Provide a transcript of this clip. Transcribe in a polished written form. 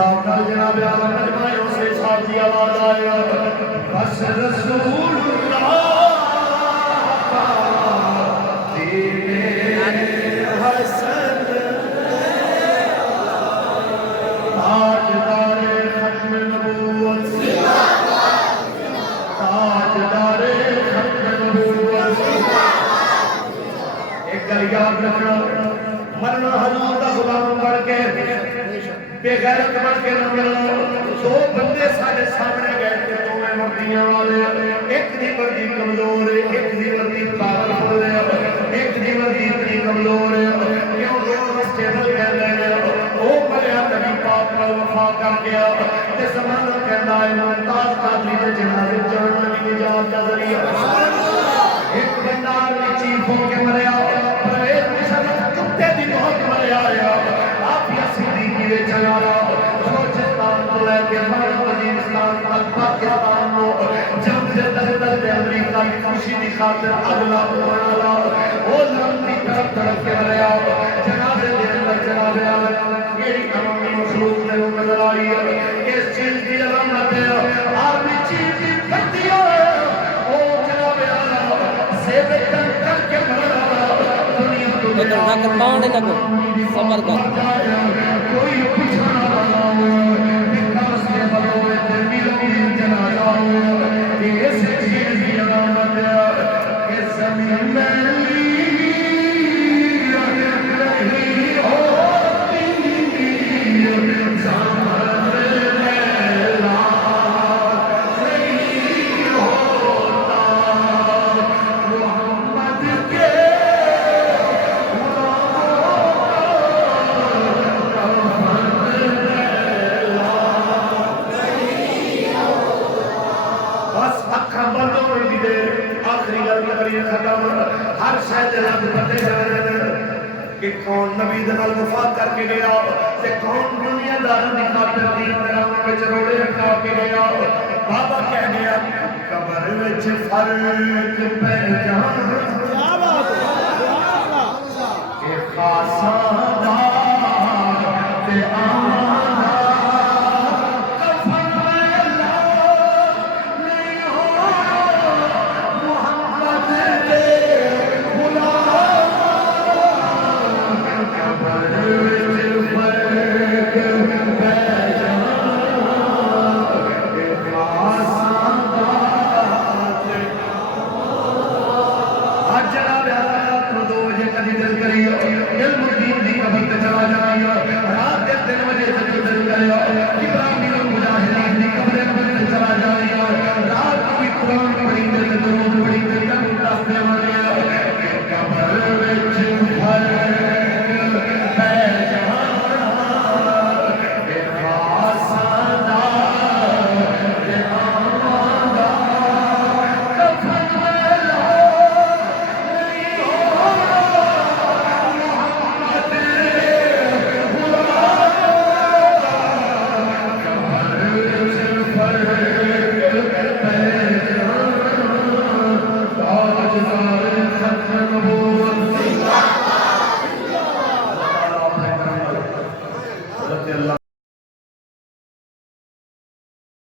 हिसाब नाल जनाब आला मजमा उस हिसाब की आवाज आया बस रसूलुल्लाह तेरे हसन ताजदारे खत्म नबूवत ताजदारे खत्म नबूवत एक गल याद रखना मरना हजूर का गुलाम बन के बेगैरत बन के न मिलना दो बंदे साढ़े सामने बैठे दोवें वर्दियां वाले एक दी वर्दी कमजोर है एक दी वर्दी पावरफुल है एक दी वर्दी इतनी कमजोर है क्यों दोनों स्टेबल कर रहे हैं ओ मरिया नबी पाक नाल वफा कर गया ते ज़माना कहंदा है मुमताज कादरी दे जनाजे जान नबी निजात दा जरिया एक बंदा चीफ होके मरिया परवेज मिशन कुत्ते दी मौत मरिया आप या सिद्दीकी दे चलाना बलोचिस्तान तो लेके वजीरिस्तान तक पाकिस्तान नो जब तक अमेरिका की खुशी की खातिर अगला बनाना वो लंबी तरफ के मरिया जनाबे दे अंदर जनाबे मेरी अमनी मखलूक ने नजर आई है इस चीज की अलामत है आर्मी चीज की फटी है ओ जनाबे सेवे करके मरना दुनिया तो nak pound nak sabar कर कोई पीछा ना लगाओ विकास के बलों पे मिलोगे जनाजा ये ऐसे चीज की अलामत है कि जमीन में नहीं होती ज़मान में नहीं होता मोहम्मद के बस अखा बंद होने दी आखिरी गल करिए खत्म हर शायद रब पते कि कौन नबी दे नाल वफा करके गया ते कौन दुनियादार दी खातिर दीन दे नाम विच रोड़े रखा के गया बाबा कह गया कब्र विच फर्क पहचान क्या बात है खासा दा ते आना कफन में नहीं हो मोहम्मद के गुलाम कब्र विच फर्क पहचान खासा दा ते आज जनाब आला दो बजे कभी दिल करियो इल्म दीन दी कब्र ते चला जाइयो रात के 3 बजे तक दिल करियो इब्राहिम मुजाहिदीन दी कब्र ते चला जाइयो रात को भी कुरान पढ़ी ते दुरूद पढ़ी ते दस्ते वाले कब्र विच फर्क पहचान खासा दा ते आमदा कफन में नहीं हो मोहम्मद गुलाम कब्र विच फर्क पहचान ताजदार खत्म नबूवत अल्लाह ताला अपने करम